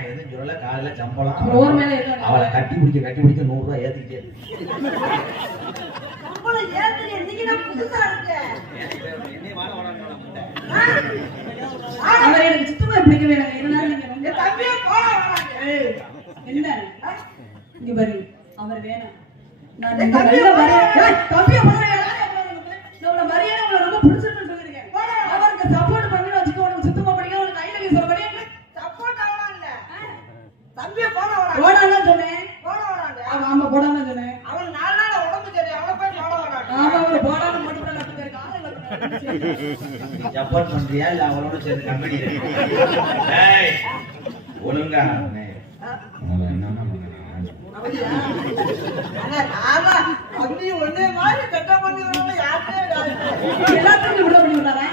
எதுவும் சொல்லல. காலையில சம்பளம் அவளை கட்டி பிடிக்க 100 ரூபாய் ஏத்திக்கிட்டே சுத்தமா பிடிக்கவே என்ன இங்க பாரு அவர் வேணாம். நான் ரொம்ப பிடிச்சிருக்குன்னு சொல்லிருக்கேன். அவருக்கு சப்போர்ட் பண்ணி வச்சுக்கோ. உனக்கு சுத்தமா பிடிக்கும். உனக்கு கையில வீசுற படி சப்போர்ட் ஆவலாம் இல்ல. தம்பியே போடான்னு சொன்னேன். ஆமா போடான்னு சொன்னேன். அவன் 4 நாள் உடம்பு சரி. அவளை போய் போடான்னு. ஆமா அவளை போடான்னு மட்டும் தான் கத்துறாரு. சப்போர்ட் பண்றியா இல்ல அவளோட சேர்ந்து கம்பெனி டேய் ஒழுங்கா எல்லாத்துக்கும் விட முடியுங்களா?